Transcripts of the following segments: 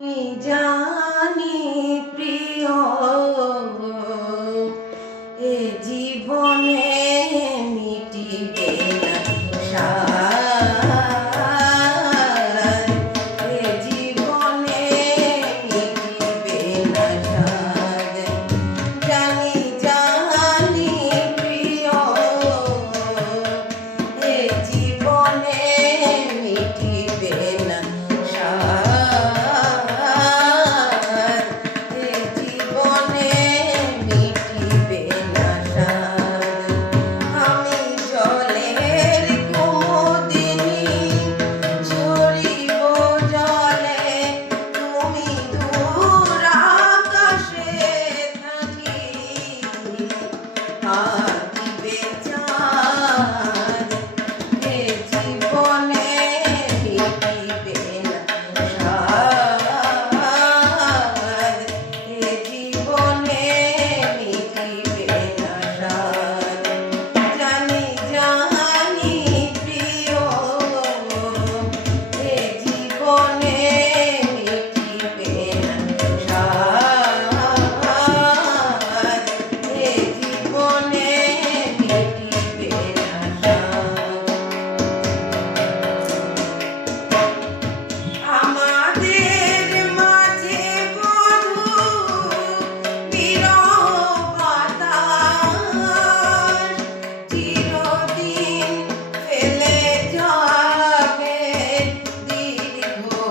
আমি জানি প্রিয় এ জীবনে মিটিবে না সার, এ জীবনে মিটিবে না সার। জানি প্রিয় এ জীবনে মিটিবে না সার, এ জীবনে মিটিবে না সার। আমি জলের কুমুদিনী ঝরিব জলে, তুমি দূর আকাশে থাকি থাকিবে চাঁদ, এ জীবনে মিটিবে না সার, এ জীবনে মিটিবে না সার। জানি প্রিয় এ জীবনে মিটিবে না সার, এ জীবনে মিটিবে না সার। আমাদের মাঝে বধূ বিরহ বাতাস চিরদিন ফেলে যাবে দীর্ঘশ্বাস।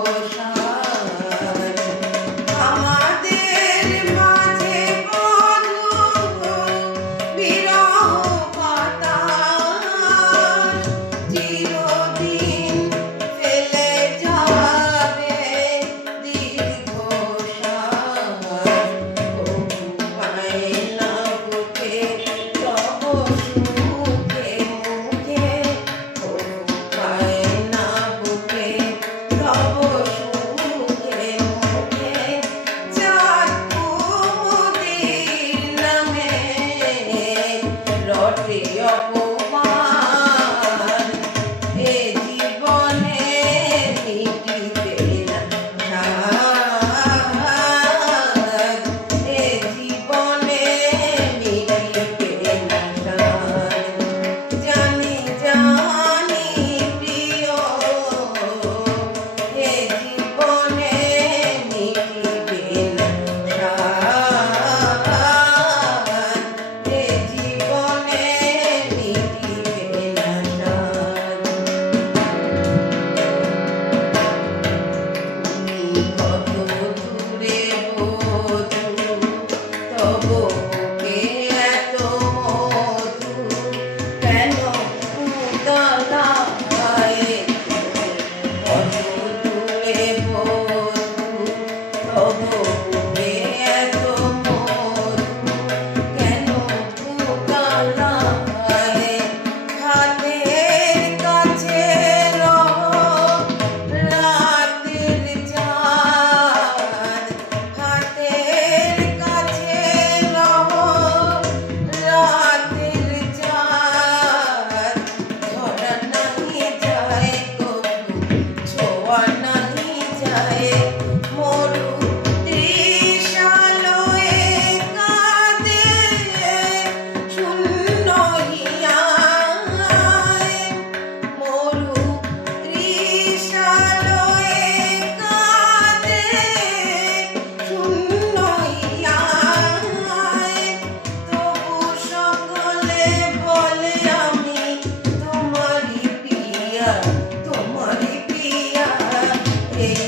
আমাদের মাঝে বধূ বিরহ বাতাস চিরদিন ফেলে যাবে দীর্ঘশ্বাস। তবু পায় না বুকে তব সুখে মুখে, তবু পায় না বুকে তব সুখে মুখে। চাঁদ কুমুদির নামে রটে অপমান, এ জীবনে মিটিবে না সার, এ জীবনে মিটিবে না সার। জানি প্রিয় এ জীবনে মিটিবে না সার, এ জীবনে মিটিবে না সার। তুমি কত দূরে বধূ, তব বুকে এত মধু, কেন উতলায়? তুমি কত দূরে বধূ, তব বুকে এত মধু, কেন উতলায়? হাতের কাছে রাতের চাঁদ, হাতের কাছে রাতের চাঁদ। ধরা নাহি যায় কভু, ছোঁয়া নাহি যায় মরু তৃষালয়ে কাঁদে শূন্য হিয়ায়, মরু তৃষালয়ে কাঁদে শূন্য হিয়ায়। তবু সকলে বলে আমি তোমারই পিয়া, তোমারই পিয়া, এই